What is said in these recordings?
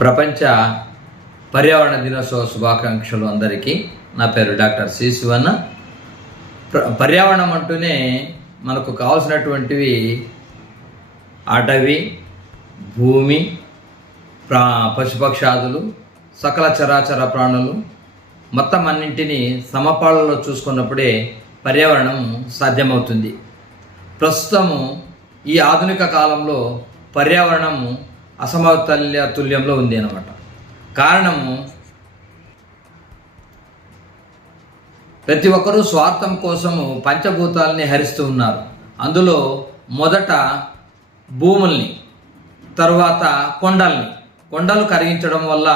ప్రపంచ పర్యావరణ దినోత్సవ శుభాకాంక్షలు అందరికీ. నా పేరు డాక్టర్ సి శివన్న. పర్యావరణం అంటూనే మనకు కావాల్సినటువంటివి అటవీ, భూమి, పశుపక్షాదులు, సకల చరాచర ప్రాణులు మొత్తం అన్నింటినీ సమపాళ్ళలో చూసుకున్నప్పుడే పర్యావరణం సాధ్యమవుతుంది. ప్రస్తుతము ఈ ఆధునిక కాలంలో పర్యావరణము అసమతుల్యంలో ఉంది అన్నమాట. కారణము ప్రతి ఒక్కరూ స్వార్థం కోసము పంచభూతాలని హరిస్తూ ఉన్నారు. అందులో మొదట భూముల్ని, తరువాత కొండలు కరిగించడం వల్ల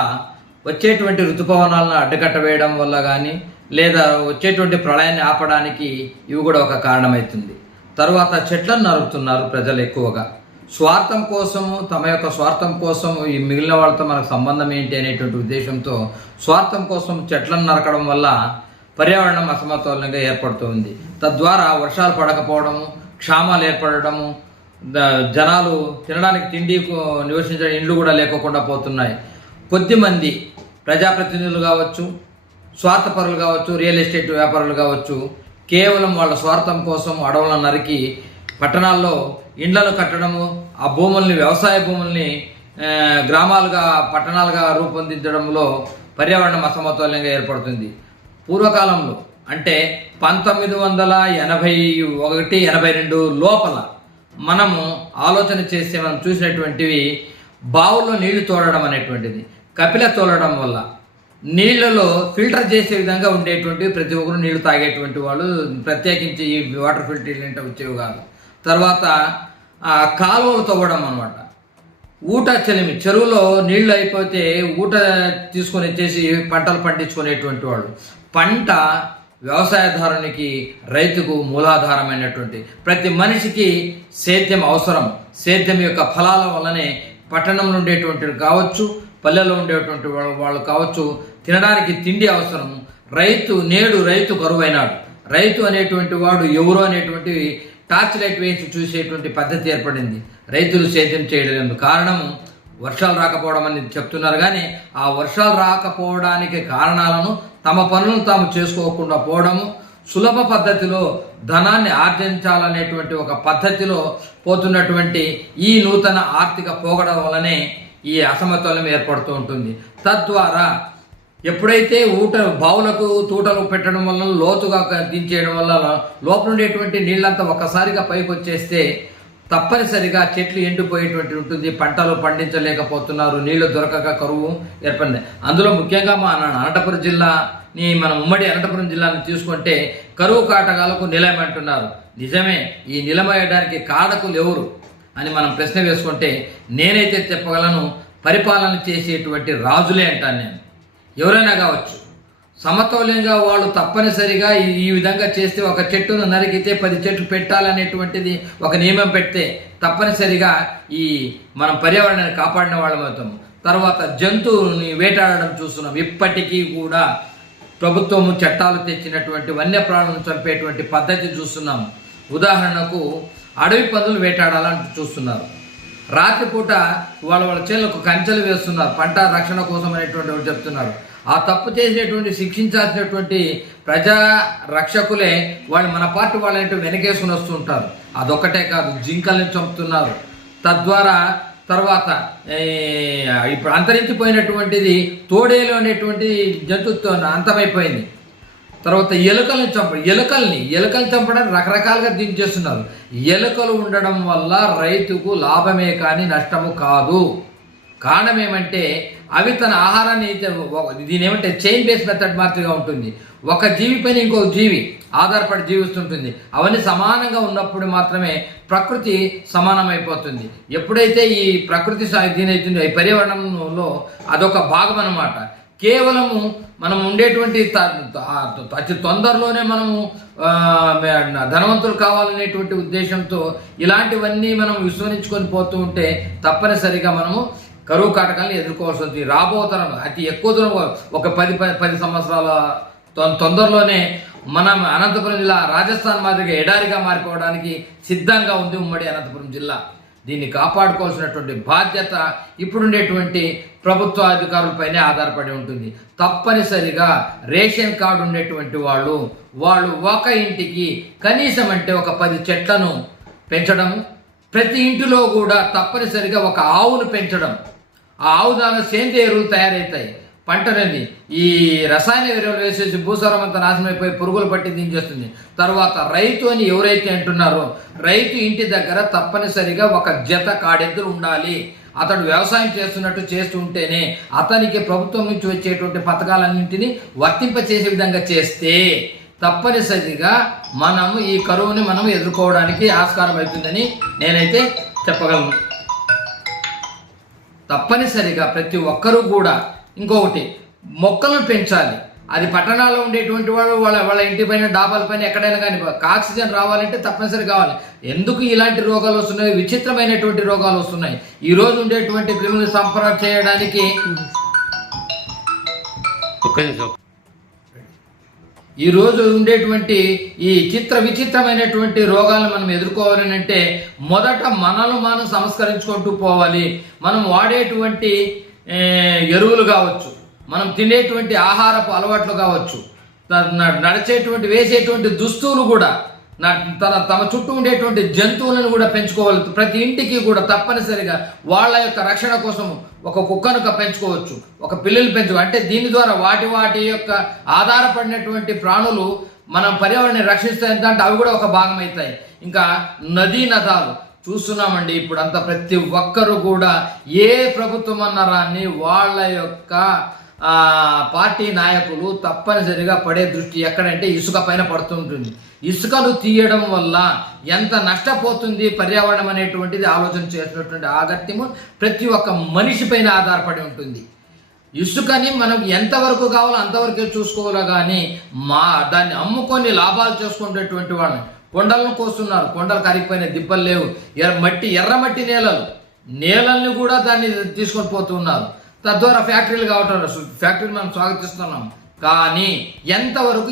వచ్చేటువంటి ఋతుపవనాలను అడ్డుకట్టవేయడం వల్ల కానీ, లేదా వచ్చేటువంటి ప్రళయాన్ని ఆపడానికి ఇవి కూడా ఒక కారణమవుతుంది. తరువాత చెట్లను నరుకుతున్నారు ప్రజలు ఎక్కువగా. స్వార్థం కోసము, తమ యొక్క స్వార్థం కోసము ఈ మిగిలిన వాళ్ళతో మనకు సంబంధం ఏంటి అనేటువంటి ఉద్దేశంతో స్వార్థం కోసం చెట్లను నరకడం వల్ల పర్యావరణం అసమతుల్యంగా ఏర్పడుతుంది. తద్వారా వర్షాలు పడకపోవడము, క్షామాలు ఏర్పడము, జనాలు తినడానికి తిండి, నివసించే ఇండ్లు కూడా లేకుండా పోతున్నాయి. కొద్దిమంది ప్రజాప్రతినిధులు కావచ్చు, స్వార్థపరులు కావచ్చు, రియల్ ఎస్టేట్ వ్యాపారులు కావచ్చు, కేవలం వాళ్ళ స్వార్థం కోసం అడవులను నరికి పట్టణాల్లో ఇండ్లను కట్టడము, ఆ భూముల్ని, వ్యవసాయ భూముల్ని గ్రామాలుగా, పట్టణాలుగా రూపొందించడంలో పర్యావరణం అసమతుల్యంగా ఏర్పడుతుంది. పూర్వకాలంలో అంటే 1981-82 లోపల మనము ఆలోచన చేస్తే మనం చూసినటువంటివి బావుల్లో నీళ్లు తోడడం అనేటువంటిది, కపిల తోలడం వల్ల నీళ్లలో ఫిల్టర్ చేసే విధంగా ఉండేటువంటి ప్రతి ఒక్కరు నీళ్లు తాగేటువంటి వాళ్ళు, ప్రత్యేకించి ఈ వాటర్ ఫిల్టర్లు అంటే వచ్చేవి కాదు. తర్వాత కాలువలు తవ్వడం అనమాట. ఊట చెలిమి, చెరువులో నీళ్లు అయిపోతే ఊట తీసుకొని వచ్చేసి పంటలు పండించుకునేటువంటి వాళ్ళు. పంట వ్యవసాయదారునికి, రైతుకు మూలాధారమైనటువంటి, ప్రతి మనిషికి సేద్యం అవసరం. సేద్యం యొక్క ఫలాల వల్లనే పట్టణంలో ఉండేటువంటి కావచ్చు, పల్లెల్లో ఉండేటువంటి వాళ్ళు కావచ్చు, తినడానికి తిండి అవసరం. నేడు రైతు కరువైనాడు. రైతు అనేటువంటి వాడు ఎవరు అనేటువంటి టార్చ్ లైట్ వేసి చూసేటువంటి పద్ధతి ఏర్పడింది. రైతులు సేద్యం చేయడం కారణము వర్షాలు రాకపోవడం అని చెప్తున్నారు. కానీ ఆ వర్షాలు రాకపోవడానికి కారణాలను తమ పనులను తాము చేసుకోకుండా పోవడము, సులభ పద్ధతిలో ధనాన్ని ఆర్జించాలనేటువంటి ఒక పద్ధతిలో పోతున్నటువంటి ఈ నూతన ఆర్థిక పోగడం వల్లనే ఈ అసమతుల్యం ఏర్పడుతూ ఉంటుంది. తద్వారా ఎప్పుడైతే బావులకు తూటలు పెట్టడం వల్ల, లోతుగా దించేయడం వల్ల లోపల ఉండేటువంటి నీళ్ళంతా ఒక్కసారిగా పైకి వచ్చేస్తే తప్పనిసరిగా చెట్లు ఎండిపోయేటువంటి ఉంటుంది. పంటలు పండించలేకపోతున్నారు, నీళ్లు దొరకక కరువు ఏర్పడింది. అందులో ముఖ్యంగా మన అనంతపురం జిల్లాని, మన ఉమ్మడి అనంతపురం జిల్లాని తీసుకుంటే కరువు కాటకాలకు నిలయమంటున్నారు. నిజమే, ఈ నిలమయ్యడానికి కారకులు ఎవరు అని మనం ప్రశ్న వేసుకుంటే నేనైతే చెప్పగలను, పరిపాలన చేసేటువంటి రాజులే అంటాను నేను. ఎవరైనా కావచ్చు, సమతుల్యంగా వాళ్ళు తప్పనిసరిగా ఈ విధంగా చేస్తే, ఒక చెట్టును నరికితే 10 చెట్లు పెట్టాలనేటువంటిది ఒక నియమం పెడితే తప్పనిసరిగా మనం పర్యావరణాన్ని కాపాడిన వాళ్ళం అవుతాము. తర్వాత జంతువుని వేటాడడం చూస్తున్నాం. ఇప్పటికీ కూడా ప్రభుత్వము చట్టాలు తెచ్చినటువంటి వన్యప్రాణులను చంపేటువంటి పద్ధతి చూస్తున్నాం. ఉదాహరణకు అడవి పందులు వేటాడాలని చూస్తున్నారు. రాత్రిపూట వాళ్ళ చేనులకు కంచెలు వేస్తున్నారు, పంట రక్షణ కోసం అనేటువంటి చెప్తున్నారు. ఆ తప్పు చేసినటువంటి, శిక్షించాల్సినటువంటి ప్రజా రక్షకులే వాళ్ళు మన పార్టీ వాళ్ళంటే వెనకేసుకుని వస్తుంటారు. అదొక్కటే కాదు, జింకల్ని చంపుతున్నారు. తద్వారా తర్వాత ఇప్పుడు అంతరించిపోయినటువంటిది తోడేలు అనేటువంటి జంతువుతో అంతమైపోయింది. తర్వాత ఎలుకల్ని చంపడానికి రకరకాలుగా దించేస్తున్నారు. ఎలుకలు ఉండడం వల్ల రైతుకు లాభమే కానీ నష్టము కాదు. కారణం ఏమంటే అవి తన ఆహారాన్ని, దీని ఏమంటే చైన్ బేస్ మెథడ్ మాత్రమే ఉంటుంది. ఒక జీవి పైన ఇంకో జీవి ఆధారపడి జీవిస్తుంటుంది. అవన్నీ సమానంగా ఉన్నప్పుడు మాత్రమే ప్రకృతి సమానమైపోతుంది. ఎప్పుడైతే ఈ ప్రకృతి దీనైతుందో, ఈ పర్యావరణంలో అదొక భాగం అన్నమాట. కేవలము మనం ఉండేటువంటి అతి తొందరలోనే మనము ధనవంతులు కావాలనేటువంటి ఉద్దేశంతో ఇలాంటివన్నీ మనం విస్మరించుకొని పోతూ ఉంటే తప్పనిసరిగా మనము కరువు కాటకాలను ఎదుర్కోవాల్సి వస్తుంది. రాబోతరం అతి ఎక్కువ దూరం, ఒక 10 సంవత్సరాల తొందరలోనే మనం అనంతపురం జిల్లా రాజస్థాన్ మాదిరిగా ఎడారిగా మారిపోవడానికి సిద్ధంగా ఉంది ఉమ్మడి అనంతపురం జిల్లా. దీన్ని కాపాడుకోవాల్సినటువంటి బాధ్యత ఇప్పుడుండేటువంటి ప్రభుత్వ అధికారులపైనే ఆధారపడి ఉంటుంది. తప్పనిసరిగా రేషన్ కార్డు ఉండేటువంటి వాళ్ళు ఒక ఇంటికి కనీసం అంటే ఒక 10 చెట్లను పెంచడం, ప్రతి ఇంటిలో కూడా తప్పనిసరిగా ఒక ఆవును పెంచడం. ఆ ఆవు ద్వారా సేంద్రియ ఎరువులు తయారవుతాయి. పంటనేది ఈ రసాయన ఎరువులు వేసేసి భూసారం అంతా నాశనమైపోయి పురుగులు పట్టి దించేస్తుంది. తర్వాత రైతు అని ఎవరైతే అంటున్నారో, రైతు ఇంటి దగ్గర తప్పనిసరిగా ఒక జత కాడెద్దులు ఉండాలి. అతడు వ్యవసాయం చేస్తున్నట్టు చేస్తూ ఉంటేనే అతనికి ప్రభుత్వం నుంచి వచ్చేటువంటి పథకాలన్నింటినీ వర్తింపచేసే విధంగా చేస్తే తప్పనిసరిగా మనము ఈ కరువుని మనం ఎదుర్కోవడానికి ఆస్కారం అవుతుందని నేనైతే చెప్పగలను. తప్పనిసరిగా ప్రతి ఒక్కరూ కూడా ఇంకొకటి మొక్కలను పెంచాలి. అది పట్టణాల్లో ఉండేటువంటి వాడు వాళ్ళ ఇంటి పైన డాబాల పైన ఎక్కడైనా కానీ ఆక్సిజన్ రావాలంటే తప్పనిసరి కావాలి. ఎందుకు ఇలాంటి రోగాలు వస్తున్నాయి? విచిత్రమైనటువంటి రోగాలు వస్తున్నాయి. ఈరోజు ఉండేటువంటి క్రిములు సంపర్కం చేయడానికి ఈరోజు ఉండేటువంటి ఈ విచిత్రమైనటువంటి రోగాలను మనం ఎదుర్కోవాలని అంటే మొదట మనల్ని మనం సంస్కరించుకుంటూ పోవాలి. మనం వాడేటువంటి ఎరువులు కావచ్చు, మనం తినేటువంటి ఆహారపు అలవాట్లు కావచ్చు, నడిచేటువంటి వేసేటువంటి దుస్తులు కూడా తమ చుట్టూ ఉండేటువంటి జంతువులను కూడా పెంచుకోవాలి. ప్రతి ఇంటికి కూడా తప్పనిసరిగా వాళ్ళ యొక్క రక్షణ కోసం ఒక కుక్కను పెంచుకోవచ్చు, ఒక పిల్లులు పెంచుకోవచ్చు. అంటే దీని ద్వారా వాటి యొక్క ఆధారపడినటువంటి ప్రాణులు మనం పర్యావరణాన్ని రక్షిస్తాయంటే అవి కూడా ఒక భాగం అవుతాయి. ఇంకా నదాలు చూస్తున్నామండి. ఇప్పుడు అంతా ప్రతి ఒక్కరు కూడా ఏ ప్రభుత్వం అన్నారాన్ని వాళ్ళ యొక్క పార్టీ నాయకులు తప్పనిసరిగా పడే దృష్టి ఎక్కడంటే ఇసుక పైన పడుతుంటుంది. ఇసుకను తీయడం వల్ల ఎంత నష్టపోతుంది పర్యావరణం అనేటువంటిది ఆలోచన చేసినటువంటి ఆగత్యము ప్రతి ఒక్క మనిషి పైన ఆధారపడి ఉంటుంది. ఇసుకని మనం ఎంతవరకు కావాలో అంతవరకే చూసుకోవాలో కానీ దాన్ని అమ్ముకొని లాభాలు చేసుకునేటువంటి వాళ్ళని కొండలను కోస్తున్నారు. కొండలు కరిగిపోయిన దిబ్బలు లేవు, ఎర్రమట్టి నేలల్ని కూడా దాన్ని తీసుకొని పోతున్నారు. తద్వారా ఫ్యాక్టరీలు కావటం. ఫ్యాక్టరీలు మనం స్వాగతిస్తున్నాం, కానీ ఎంతవరకు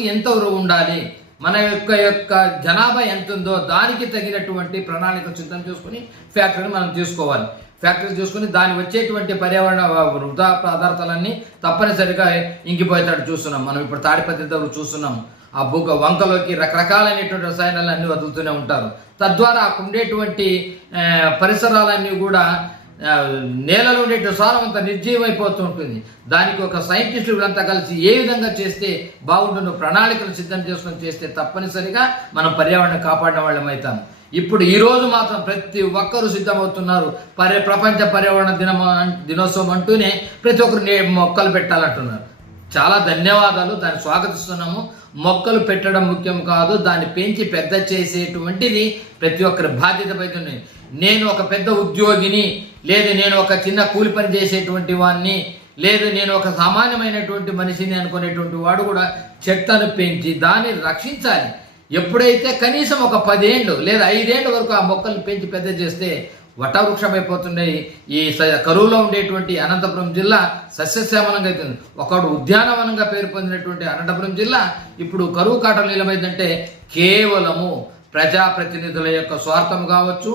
ఉండాలి, మన యొక్క జనాభా ఎంత ఉందో దానికి తగినటువంటి ప్రణాళిక సిద్ధం చేసుకుని ఫ్యాక్టరీని మనం తీసుకోవాలి. ఫ్యాక్టరీ చూసుకుని దాని వచ్చేటువంటి పర్యావరణ వృధా పదార్థాలన్నీ తప్పనిసరిగా ఇంకిపోయేటట్టు చూస్తున్నాం. మనం ఇప్పుడు తాడిపత్రి దగ్గర చూస్తున్నాం. ఆ వంకలోకి రకరకాలైనటువంటి రసాయనాలు అన్నీ వదులుతూనే ఉంటారు. తద్వారా అక్కడ ఉండేటువంటి పరిసరాలన్నీ కూడా నేలలో ఉండేటువంటి సారం అంతా నిర్జీవమైపోతూ ఉంటుంది. దానికి ఒక సైంటిస్టులు అంతా కలిసి ఏ విధంగా చేస్తే బాగుంటుందో ప్రణాళికలు సిద్ధం చేసుకొని చేస్తే తప్పనిసరిగా మనం పర్యావరణం కాపాడిన వాళ్ళం అవుతాం. ఇప్పుడు ఈరోజు మాత్రం ప్రతి ఒక్కరూ సిద్ధమవుతున్నారు. ప్రపంచ పర్యావరణ దినోత్సవం అంటూనే ప్రతి ఒక్కరు మొక్కలు పెట్టాలంటున్నారు. చాలా ధన్యవాదాలు, దాన్ని స్వాగతిస్తున్నాము. మొక్కలు పెట్టడం ముఖ్యం కాదు, దాన్ని పెంచి పెద్ద చేసేటువంటిది ప్రతి ఒక్కరి బాధ్యత అవుతుంది. నేను ఒక పెద్ద ఉద్యోగిని, లేదు నేను ఒక చిన్న కూలి పని చేసేటువంటి వాడిని, లేదు నేను ఒక సామాన్యమైనటువంటి మనిషిని అనుకునేటువంటి వాడు కూడా చెట్లను పెంచి దాన్ని రక్షించాలి. ఎప్పుడైతే కనీసం ఒక 10 ఏళ్ళు లేదా 5 ఏళ్ళ వరకు ఆ మొక్కల్ని పెంచి పెద్ద చేస్తే వటవృక్షమైపోతున్నాయి. ఈ కరువులో ఉండేటువంటి అనంతపురం జిల్లా సస్యశ్యామలంగా అవుతుంది. ఒకడు ఉద్యానవనంగా పేరు పొందినటువంటి అనంతపురం జిల్లా ఇప్పుడు కరువు కాటలు నిలమైందంటే కేవలము ప్రజాప్రతినిధుల యొక్క స్వార్థం కావచ్చు,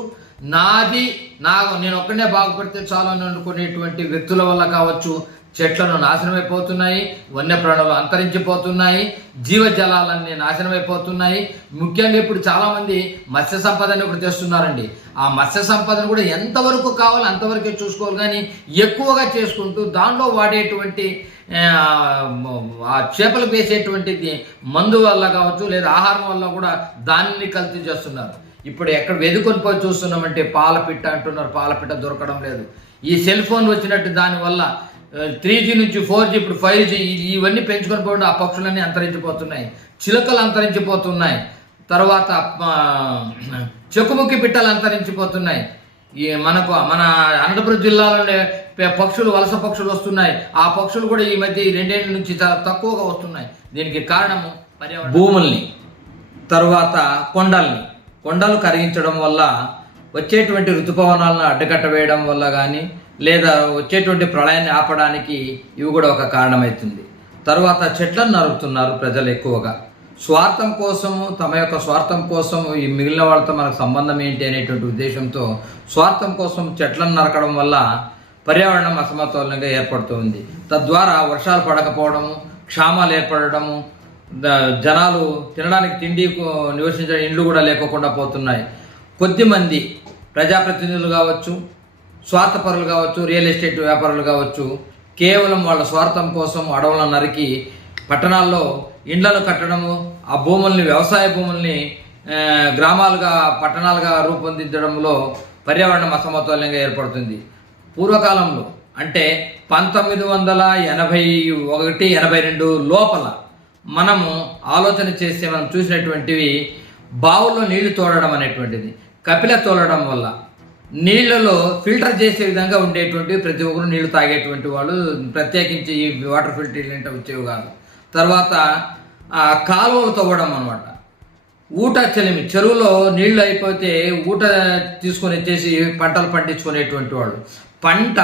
నేను ఒక్కడే బాగుపడితే చాలు అని అనుకునేటువంటి వ్యక్తుల వల్ల కావచ్చు చెట్లను నాశనమైపోతున్నాయి, వన్యప్రాణులు అంతరించిపోతున్నాయి, జీవజలాలన్నీ నాశనమైపోతున్నాయి. ముఖ్యంగా ఇప్పుడు చాలామంది మత్స్య సంపదని ఒకటి చేస్తున్నారండి. ఆ మత్స్య సంపదను కూడా ఎంతవరకు కావాలో అంతవరకే చూసుకోవాలి, కానీ ఎక్కువగా చేసుకుంటూ దానిలో వాడేటువంటి ఆ చేపలు వేసేటువంటి మందు వల్ల కావచ్చు లేదా ఆహారం వల్ల కూడా దానిని కల్తీ చేస్తున్నారు. ఇప్పుడు ఎక్కడ వెదుకొని పోయి చూస్తున్నామంటే పాలపిట్ట అంటున్నారు, పాలపిట్ట దొరకడం లేదు. ఈ సెల్ ఫోన్ వచ్చినట్టు దానివల్ల 3G నుంచి 4G ఇప్పుడు 5G ఇవన్నీ పెంచుకొని పోవడం ఆ పక్షులన్నీ అంతరించిపోతున్నాయి, చిలుకలు అంతరించిపోతున్నాయి, తర్వాత చెక్కుముక్కి పిట్టలు అంతరించిపోతున్నాయి. మన అనంతపురం జిల్లాలోనే పక్షులు వలస పక్షులు వస్తున్నాయి. ఆ పక్షులు కూడా ఈ మధ్య 2 ఏళ్ల నుంచి చాలా తక్కువగా వస్తున్నాయి. దీనికి కారణము పర్యావరణ భూముల్ని, తర్వాత కొండలు కరిగించడం వల్ల వచ్చేటువంటి ఋతుపవనాలను అడ్డుకట్ట వేయడం వల్ల కానీ లేదా వచ్చేటువంటి ప్రళయాన్ని ఆపడానికి ఇవి కూడా ఒక కారణమవుతుంది. తర్వాత చెట్లను నరుకుతున్నారు ప్రజలు ఎక్కువగా. స్వార్థం కోసము, తమ యొక్క స్వార్థం కోసం ఈ మిగిలిన వాళ్ళతో మనకు సంబంధం ఏంటి అనేటువంటి ఉద్దేశంతో స్వార్థం కోసం చెట్లను నరకడం వల్ల పర్యావరణం అసమతుల్యంగా ఏర్పడుతుంది. తద్వారా వర్షాలు పడకపోవడము, క్షామాలు ఏర్పడము, జనాలు తినడానికి తిండి నివసించే ఇండ్లు కూడా లేకోకుండా పోతున్నాయి. కొద్దిమంది ప్రజాప్రతినిధులు కావచ్చు, స్వార్థపరులు కావచ్చు, రియల్ ఎస్టేట్ వ్యాపారులు కావచ్చు, కేవలం వాళ్ళ స్వార్థం కోసం అడవులను నరికి పట్టణాల్లో ఇండ్లను కట్టడము, ఆ భూముల్ని, వ్యవసాయ భూముల్ని గ్రామాలుగా పట్టణాలుగా రూపొందించడంలో పర్యావరణం అసమతుల్యంగా ఏర్పడుతుంది. పూర్వకాలంలో అంటే 1981-82 లోపల మనము ఆలోచన చేస్తే మనం చూసినటువంటివి బావుల్లో నీళ్లు తోడడం అనేటువంటిది. కపిల తోలడం వల్ల నీళ్లలో ఫిల్టర్ చేసే విధంగా ఉండేటువంటి ప్రతి ఒక్కరు నీళ్లు తాగేటువంటి వాళ్ళు, ప్రత్యేకించి ఈ వాటర్ ఫిల్టర్ అంటే వచ్చేవి కాదు. తర్వాత కాలువలు తవ్వడం అనమాట. ఊట చెలిమి, చెరువులో నీళ్లు అయిపోతే ఊట తీసుకొని వచ్చేసి పంటలు పండించుకునేటువంటి వాళ్ళు. పంట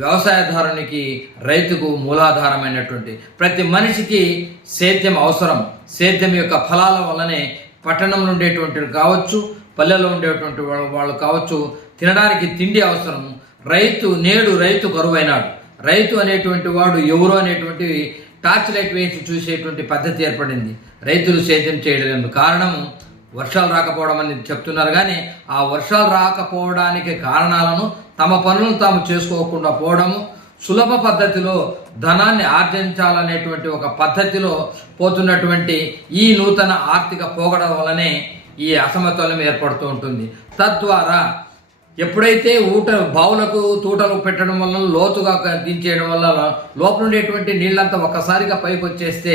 వ్యవసాయదారునికి, రైతుకు మూలాధారమైనటువంటి, ప్రతి మనిషికి సేద్యం అవసరం. సేద్యం యొక్క ఫలాల వల్లనే పట్టణంలో ఉండేటువంటి కావచ్చు, పల్లెల్లో ఉండేటువంటి వాళ్ళు కావచ్చు, తినడానికి తిండి అవసరం. నేడు రైతు కరువైనాడు. రైతు అనేటువంటి వాడు ఎవరు అనేటువంటి టార్చ్ లైట్ వేసి చూసేటువంటి పద్ధతి ఏర్పడింది. రైతులు సేద్యం చేయడం కారణం వర్షాలు రాకపోవడం అని చెప్తున్నారు. కానీ ఆ వర్షాలు రాకపోవడానికి కారణాలను తమ పనులను తాము చేసుకోకుండా పోవడము, సులభ పద్ధతిలో ధనాన్ని ఆర్జించాలనేటువంటి ఒక పద్ధతిలో పోతున్నటువంటి ఈ నూతన ఆర్థిక పోగడం వల్లనే ఈ అసమతుల్యం ఏర్పడుతూ ఉంటుంది. తద్వారా ఎప్పుడైతే బావులకు తూటలు పెట్టడం వల్ల, లోతుగా దించేయడం వల్ల లోపల ఉండేటువంటి నీళ్ళంతా ఒక్కసారిగా పైకి వచ్చేస్తే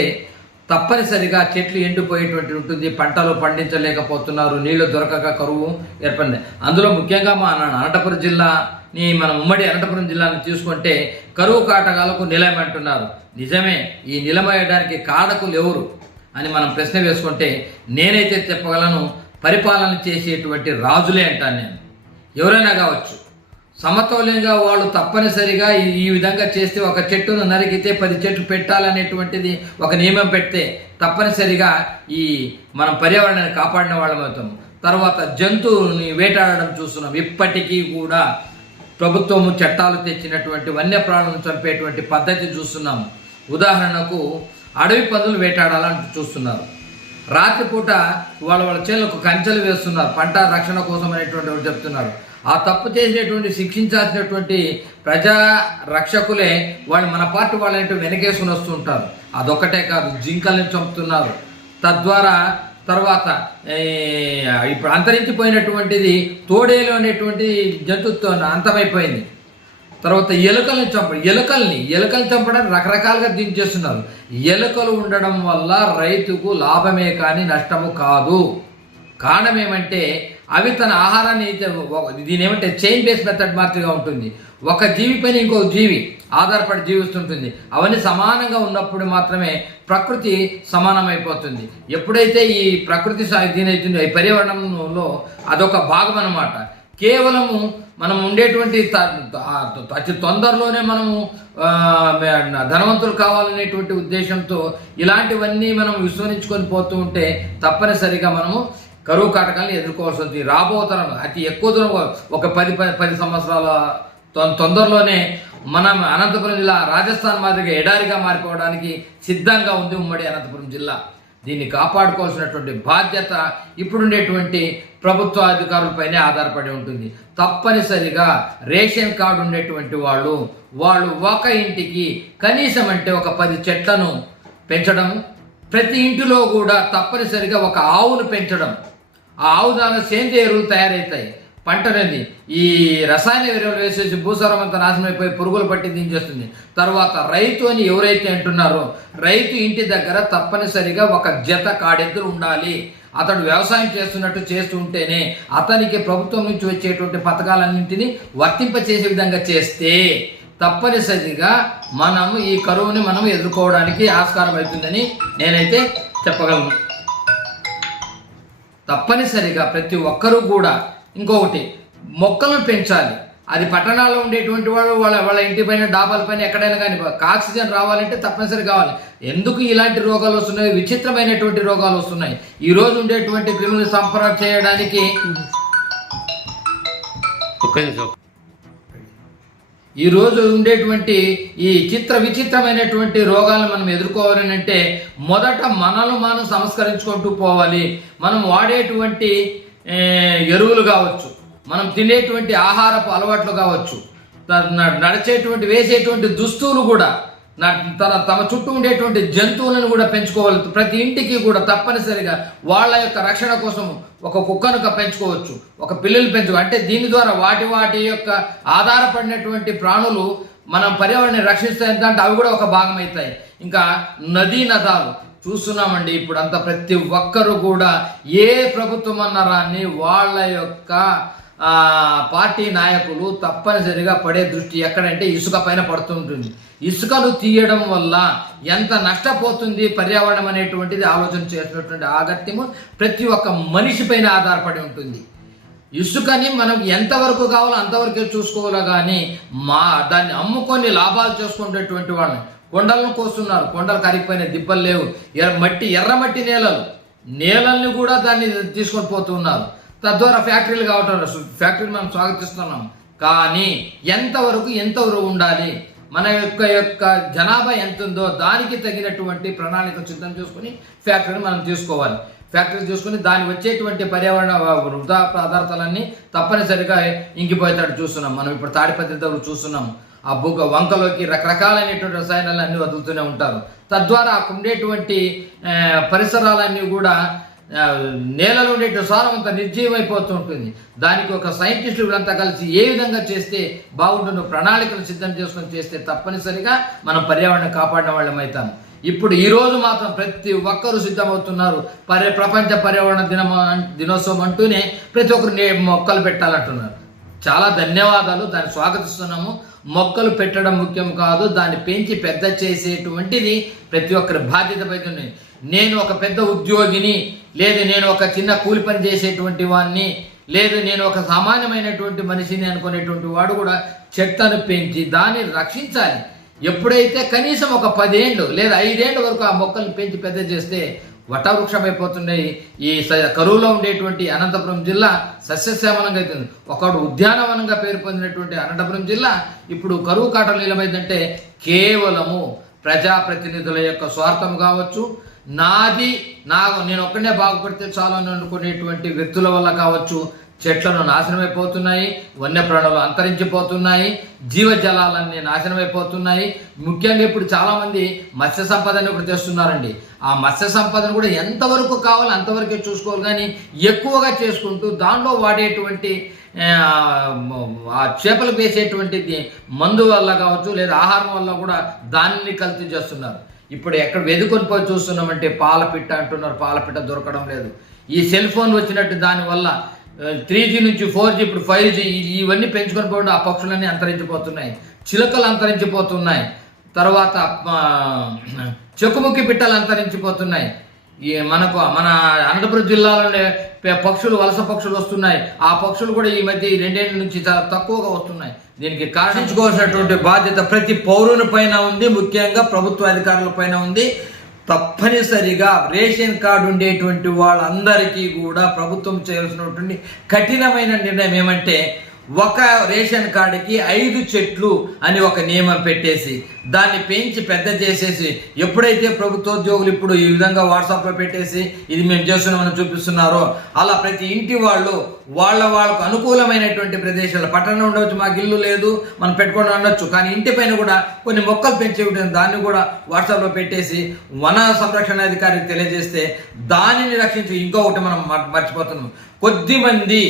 తప్పనిసరిగా చెట్లు ఎండిపోయేటువంటి ఉంటుంది. పంటలు పండించలేకపోతున్నారు, నీళ్లు దొరకక కరువు ఏర్పడింది. అందులో ముఖ్యంగా అనంతపురం జిల్లాని, మనం ఉమ్మడి అనంతపురం జిల్లాని తీసుకుంటే కరువు కాటకాలకు నిలయమంటున్నారు. నిజమే, ఈ నిలమయ్యడానికి కారకులు ఎవరు అని మనం ప్రశ్న వేసుకుంటే నేనైతే చెప్పగలను, పరిపాలన చేసేటువంటి రాజులే అంటాను నేను. ఎవరైనా కావచ్చు, సమతౌల్యంగా వాళ్ళు తప్పనిసరిగా ఈ విధంగా చేస్తే, ఒక చెట్టును నరికితే 10 చెట్లు పెట్టాలనేటువంటిది ఒక నియమం పెడితే తప్పనిసరిగా మనం పర్యావరణాన్ని కాపాడిన వాళ్ళం అవుతాము. తర్వాత జంతువుని వేటాడడం చూస్తున్నాం. ఇప్పటికీ కూడా ప్రభుత్వము చట్టాలు తెచ్చినటువంటి వన్యప్రాణులను చంపేటువంటి పద్ధతి చూస్తున్నాము. ఉదాహరణకు అడవి పందులు వేటాడాలని చూస్తున్నారు. రాత్రిపూట వాళ్ళ చేనులకు కంచెలు వేస్తున్నారు, పంట రక్షణ కోసం అనేటువంటి చెప్తున్నారు. ఆ తప్పు చేసేటువంటి, శిక్షించాల్సినటువంటి ప్రజా రక్షకులే వాళ్ళు మన పార్టీ వాళ్ళంటూ వెనకేసుకుని వస్తుంటారు. అదొక్కటే కాదు, జింకల్ని చంపుతున్నారు. తద్వారా తర్వాత ఇప్పుడు అంతరించిపోయినటువంటిది తోడేలు అనేటువంటి జంతువుతో అంతమైపోయింది. తర్వాత ఎలుకల్ని చంపడానికి రకరకాలుగా దించేస్తున్నారు. ఎలుకలు ఉండడం వల్ల రైతుకు లాభమే కానీ నష్టము కాదు. కారణం ఏమంటే అవి తన ఆహారాన్ని, దీని ఏమంటే చైన్ బేస్ మెథడ్ మాత్రమే ఉంటుంది. ఒక జీవి పైన ఇంకో జీవి ఆధారపడి జీవిస్తుంటుంది. అవన్నీ సమానంగా ఉన్నప్పుడు మాత్రమే ప్రకృతి సమానమైపోతుంది. ఎప్పుడైతే ఈ ప్రకృతి దీనైతుందో, ఈ పర్యావరణంలో అదొక భాగం అన్నమాట. కేవలము మనం ఉండేటువంటి అతి తొందరలోనే మనము ధనవంతులు కావాలనేటువంటి ఉద్దేశంతో ఇలాంటివన్నీ మనం విస్మరించుకొని పోతూ ఉంటే తప్పనిసరిగా మనము కరువు కాటకాలను ఎదుర్కోవాల్సి ఉంది. రాబోతరం అతి ఎక్కువ దూరం, ఒక 10 సంవత్సరాల తొందరలోనే మనం అనంతపురం జిల్లా రాజస్థాన్ మాదిరిగా ఎడారిగా మారిపోవడానికి సిద్ధంగా ఉంది ఉమ్మడి అనంతపురం జిల్లా. దీన్ని కాపాడుకోవాల్సినటువంటి బాధ్యత ఇప్పుడుండేటువంటి ప్రభుత్వ అధికారులపైనే ఆధారపడి ఉంటుంది. తప్పనిసరిగా రేషన్ కార్డు ఉండేటువంటి వాళ్ళు ఒక ఇంటికి కనీసం అంటే ఒక 10 చెట్లను పెంచడం, ప్రతి ఇంటిలో కూడా తప్పనిసరిగా ఒక ఆవును పెంచడం. ఆ ఆవు దాని సేంద్రియ ఎరువులు తయారవుతాయి. పంటనేది ఈ రసాయన ఎరువులు వేసేసి భూసారం అంతా నాశనం అయిపోయి పురుగులు పట్టి దించేస్తుంది. తర్వాత రైతు అని ఎవరైతే అంటున్నారో, రైతు ఇంటి దగ్గర తప్పనిసరిగా ఒక జత కాడెద్దులు ఉండాలి. అతడు వ్యవసాయం చేస్తున్నట్టు చేస్తూ ఉంటేనే అతనికి ప్రభుత్వం నుంచి వచ్చేటువంటి పథకాలన్నింటినీ వర్తింపచేసే విధంగా చేస్తే తప్పనిసరిగా మనము ఈ కరువుని మనం ఎదుర్కోవడానికి ఆస్కారం అవుతుందని నేనైతే చెప్పగలను. తప్పనిసరిగా ప్రతి ఒక్కరూ కూడా ఇంకొకటి, మొక్కలను పెంచాలి. అది పట్టణాల్లో ఉండేటువంటి వాళ్ళు వాళ్ళ ఇంటి పైన డాబాల పైన ఎక్కడైనా కానీ ఆక్సిజన్ రావాలంటే తప్పనిసరి కావాలి. ఎందుకు ఇలాంటి రోగాలు వస్తున్నాయి? విచిత్రమైనటువంటి రోగాలు వస్తున్నాయి. ఈ రోజు ఉండేటువంటి క్రిములు సంపర్క చేయడానికి ఈ రోజు ఉండేటువంటి ఈ విచిత్రమైనటువంటి రోగాలను మనం ఎదుర్కోవాలని అంటే మొదట మనల్ని మనం సంస్కరించుకుంటూ పోవాలి. మనం వాడేటువంటి ఎరువులు కావచ్చు, మనం తినేటువంటి ఆహారపు అలవాట్లు కావచ్చు, నడిచేటువంటి వేసేటువంటి దుస్తులు కూడా తమ చుట్టూ ఉండేటువంటి జంతువులను కూడా పెంచుకోవాలి. ప్రతి ఇంటికి కూడా తప్పనిసరిగా వాళ్ళ యొక్క రక్షణ కోసం ఒక కుక్కను పెంచుకోవచ్చు, ఒక పిల్లలు పెంచుకో అంటే దీని ద్వారా వాటి యొక్క ఆధారపడినటువంటి ప్రాణులు మనం పర్యావరణాన్ని రక్షిస్తాయంటే అవి కూడా ఒక భాగం అవుతాయి. ఇంకా నదాలు చూస్తున్నామండి. ఇప్పుడు అంతా ప్రతి ఒక్కరు కూడా ఏ ప్రభుత్వం అన్నారాన్ని వాళ్ళ యొక్క పార్టీ నాయకులు తప్పనిసరిగా పడే దృష్టి ఎక్కడంటే ఇసుక పైన పడుతుంటుంది. ఇసుకను తీయడం వల్ల ఎంత నష్టపోతుంది పర్యావరణం అనేటువంటిది ఆలోచన చేసినటువంటి ఆగత్యము ప్రతి ఒక్క మనిషి పైన ఆధారపడి ఉంటుంది. ఇసుకని మనం ఎంతవరకు కావాలో అంతవరకే చూసుకోవాలి, కానీ దాన్ని అమ్ముకొని లాభాలు చేసుకునేటువంటి వాళ్ళని కొండలను కోస్తున్నారు. కొండలు కరిగిపోయిన దిబ్బలు లేవు, ఎర్రమట్టి నేలల్ని కూడా దాన్ని తీసుకొని పోతున్నారు. తద్వారా ఫ్యాక్టరీలు కావటం, ఫ్యాక్టరీలు మనం స్వాగతిస్తున్నాం. కానీ ఎంతవరకు ఉండాలి, మన యొక్క జనాభా ఎంత ఉందో దానికి తగినటువంటి ప్రణాళిక సిద్ధం చేసుకుని ఫ్యాక్టరీని మనం తీసుకోవాలి. ఫ్యాక్టరీ చూసుకుని దానికి వచ్చేటువంటి పర్యావరణ వృధా పదార్థాలన్నీ తప్పనిసరిగా ఇంకిపోయేటట్టు చూస్తున్నాం. మనం ఇప్పుడు తాడిపత్రి దగ్గర చూస్తున్నాం. ఆ వంకలోకి రకరకాలైనటువంటి రసాయనాలు అన్నీ వదులుతూనే ఉంటారు. తద్వారా ఉండేటువంటి పరిసరాలన్నీ కూడా నేలలో ఉండే సారం అంతా నిర్జీవమైపోతూ ఉంటుంది. దానికి ఒక సైంటిస్టులు వీళ్ళంతా కలిసి ఏ విధంగా చేస్తే బాగుంటుందో ప్రణాళికలు సిద్ధం చేసుకొని చేస్తే తప్పనిసరిగా మనం పర్యావరణం కాపాడిన వాళ్ళం అవుతాం. ఇప్పుడు ఈ రోజు మాత్రం ప్రతి ఒక్కరూ సిద్ధమవుతున్నారు. ప్రపంచ పర్యావరణ దినోత్సవం అంటూనే ప్రతి ఒక్కరు మొక్కలు పెట్టాలంటున్నారు. చాలా ధన్యవాదాలు, దాన్ని స్వాగతిస్తున్నాము. మొక్కలు పెట్టడం ముఖ్యం కాదు, దాన్ని పెంచి పెద్ద చేసేటువంటిది ప్రతి ఒక్కరి బాధ్యత పడుతుంది. నేను ఒక పెద్ద ఉద్యోగిని, లేదు నేను ఒక చిన్న కూలి పని చేసేటువంటి వాడిని, లేదు నేను ఒక సామాన్యమైనటువంటి మనిషిని అనుకునేటువంటి వాడు కూడా చెట్లను పెంచి దాన్ని రక్షించాలి. ఎప్పుడైతే కనీసం ఒక 10 ఏళ్ళు లేదా 5 ఏళ్ళ వరకు ఆ మొక్కల్ని పెంచి పెద్ద చేస్తే వటవృక్షమైపోతున్నాయి. ఈ కరువులో ఉండేటువంటి అనంతపురం జిల్లా సస్యశ్యామలంగా అవుతుంది. ఒకడు ఉద్యానవనంగా పేరు పొందినటువంటి అనంతపురం జిల్లా ఇప్పుడు కరువు కాటలు నిలబడిందంటే కేవలము ప్రజాప్రతినిధుల యొక్క స్వార్థం కావచ్చు, నేను ఒక్కడే బాగుపడితే చాలు అని అనుకునేటువంటి వ్యక్తుల వల్ల కావచ్చు. చెట్లను నాశనమైపోతున్నాయి, వన్యప్రాణులు అంతరించిపోతున్నాయి, జీవజలాలన్నీ నాశనమైపోతున్నాయి. ముఖ్యంగా ఇప్పుడు చాలామంది మత్స్య సంపదని ఇప్పుడు తెస్తున్నారండి. ఆ మత్స్య సంపదను కూడా ఎంతవరకు కావాలో అంతవరకే చూసుకోవాలి, కానీ ఎక్కువగా చేసుకుంటూ దానిలో వాడేటువంటి ఆ చేపలు వేసేటువంటి మందు వల్ల కావచ్చు, లేదా ఆహారం వల్ల కూడా దాన్ని కల్తీ చేస్తున్నారు. ఇప్పుడు ఎక్కడ వెదుకొని పోయి చూస్తున్నామంటే పాలపిట్ట అంటున్నారు, పాలపిట్ట దొరకడం లేదు. ఈ సెల్ ఫోన్ వచ్చినట్టు దానివల్ల 3G నుంచి 4G ఇప్పుడు 5G ఇవన్నీ పెంచుకొని పోవడం ఆ పక్షులన్నీ అంతరించిపోతున్నాయి, చిలుకలు అంతరించిపోతున్నాయి, తర్వాత చెక్కుముక్కి పిట్టలు అంతరించిపోతున్నాయి. మన అనంతపురం జిల్లాలో వలస పక్షులు వస్తున్నాయి. ఆ పక్షులు కూడా ఈ మధ్య 2 ఏళ్ల నుంచి తక్కువగా వస్తున్నాయి. దీనికి కారణించుకోవాల్సినటువంటి బాధ్యత ప్రతి పౌరుని పైన ఉంది, ముఖ్యంగా ప్రభుత్వ అధికారుల పైన ఉంది. తప్పనిసరిగా రేషన్ కార్డు ఉండేటువంటి వాళ్ళందరికీ కూడా ప్రభుత్వం చేయాల్సినటువంటి కఠినమైన నిర్ణయం ఏమంటే ఒక రేషన్ కార్డుకి 5 చెట్లు అని ఒక నియమం పెట్టేసి దాన్ని పెంచి పెద్ద చేసేసి, ఎప్పుడైతే ప్రభుత్వోద్యోగులు ఇప్పుడు ఈ విధంగా వాట్సాప్లో పెట్టేసి ఇది మేము చేస్తున్నామని చూపిస్తున్నారో అలా ప్రతి ఇంటి వాళ్ళకు అనుకూలమైనటువంటి ప్రదేశాలు, పట్టణం ఉండవచ్చు, మాకు ఇల్లు లేదు మనం పెట్టుకొని ఉండొచ్చు, కానీ ఇంటి పైన కూడా కొన్ని మొక్కలు పెంచే దాన్ని కూడా వాట్సాప్లో పెట్టేసి వన సంరక్షణ అధికారికి తెలియజేస్తే దానిని రక్షించి ఇంకొకటి మనం మర్చిపోతున్నాం. కొద్దిమంది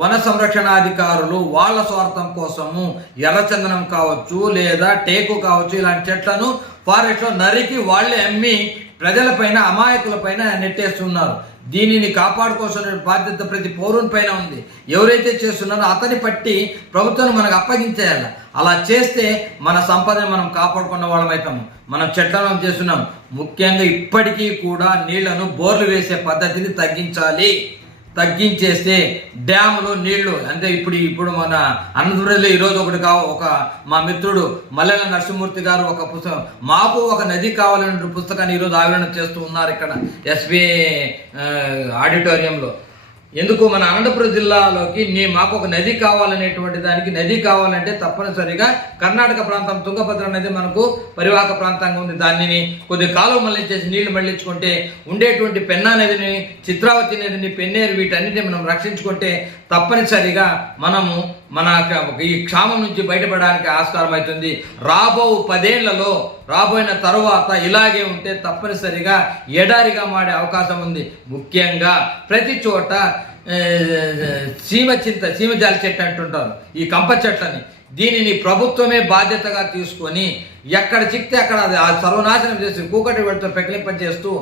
వన సంరక్షణాధికారులు వాళ్ళ స్వార్థం కోసము ఎర్రచందనం కావచ్చు లేదా టేకు కావచ్చు ఇలాంటి చెట్లను ఫారెస్ట్లో నరికి వాళ్ళే అమ్మి ప్రజలపైన అమాయకులపైన నెట్టేస్తున్నారు. దీనిని కాపాడుకోవాల్సిన బాధ్యత ప్రతి పౌరుని పైన ఉంది. ఎవరైతే చేస్తున్నారో అతని పట్టి ప్రభుత్వాన్ని మనకు అప్పగించేయాలి. అలా చేస్తే మన సంపదని మనం కాపాడుకున్న వాళ్ళం అవుతాము. మనం చెట్లను చేస్తున్నాం. ముఖ్యంగా ఇప్పటికీ కూడా నీళ్లను బోర్లు వేసే పద్ధతిని తగ్గించాలి. తగ్గించేస్తే డ్యాములు నీళ్లు అంటే ఇప్పుడు మన అనంతపురంలో ఈరోజు ఒక మా మిత్రుడు మల్లెల నరసింహమూర్తి గారు ఒక పుస్తకం మాకు ఒక నది కావాలనే పుస్తకాన్ని ఈరోజు ఆవిరణ చేస్తూ ఉన్నారు ఇక్కడ ఎస్బీ ఆడిటోరియంలో. ఎందుకు మన అనంతపురం జిల్లాలోకి మాకు ఒక నది కావాలనేటువంటి దానికి నది కావాలంటే తప్పనిసరిగా కర్ణాటక ప్రాంతం తుంగభద్ర నది మనకు పరివాహక ప్రాంతంగా ఉంది. దానిని కొద్ది కాలువ మళ్ళించేసి నీళ్లు మళ్ళించుకుంటే ఉండేటువంటి పెన్నా నదిని, చిత్రావతి నదిని, పెన్నేరు వీటన్నిటిని మనం రక్షించుకుంటే తప్పనిసరిగా మనము మన ఈ క్షామం నుంచి బయటపడడానికి ఆస్కారం అవుతుంది. రాబో 10 ఏళ్లలో రాబోయిన తరువాత ఇలాగే ఉంటే తప్పనిసరిగా ఎడారిగా మారే అవకాశం ఉంది. ముఖ్యంగా ప్రతి చోట సీమజాలి చెట్టు అంటుంటారు ఈ కంప చెట్లని. దీనిని ప్రభుత్వమే బాధ్యతగా తీసుకొని ఎక్కడ చిక్తే అక్కడ అది సర్వనాశనం చేసి కూకటి వెళ్తూ పెకిలింపజేస్తూ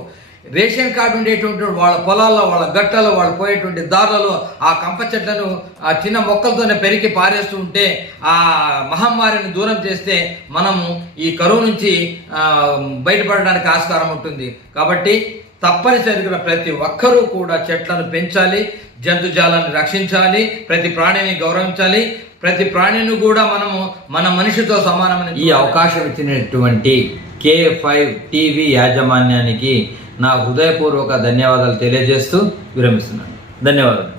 రేషన్ కార్డు ఉండేటువంటి వాళ్ళ పొలాల్లో, వాళ్ళ గట్టలో, వాళ్ళు పోయేటువంటి దారులలో ఆ కంప చెట్లను ఆ చిన్న మొక్కలతోనే పెరిగి పారేస్తూ ఉంటే ఆ మహమ్మారిని దూరం చేస్తే మనము ఈ కరువు నుంచి బయటపడడానికి ఆస్కారం ఉంటుంది. కాబట్టి తప్పనిసరిగా ప్రతి ఒక్కరూ కూడా చెట్లను పెంచాలి, జంతుజాలాన్ని రక్షించాలి, ప్రతి ప్రాణిని గౌరవించాలి, ప్రతి ప్రాణిని కూడా మనము మన మనిషితో సమానమని. ఈ అవకాశం ఇచ్చినటువంటి K5 టీవీ యాజమాన్యానికి నా హృదయపూర్వక ధన్యవాదాలు తెలియజేస్తూ విరమిస్తున్నాను. ధన్యవాదాలు.